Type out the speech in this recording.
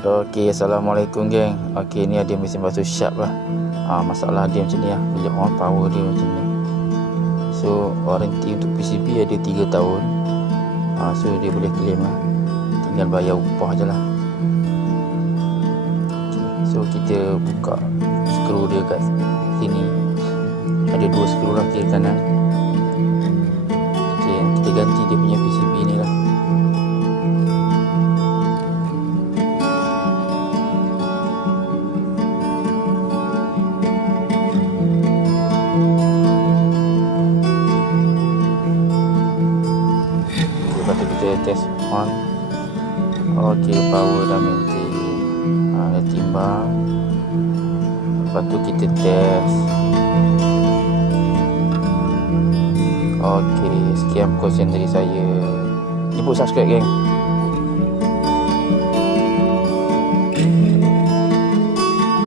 Okey, Assalamualaikum geng. Okey, ni ada mesin basuh sharp lah. Ha, Masalah dia macam ni lah. Bila on power dia macam ni. So, warranty untuk PCB ada 3 tahun. Ha, So, dia boleh claim lah. Tinggal bayar upah je lah. Okay. So, kita buka skru dia kat sini. Ada dua skru lah kiri kanan Test on Ok power dah maintain. Ha, Dah timbang. Lepas tu kita test. Ok Sekian perkongsian dari saya. Jemput subscribe geng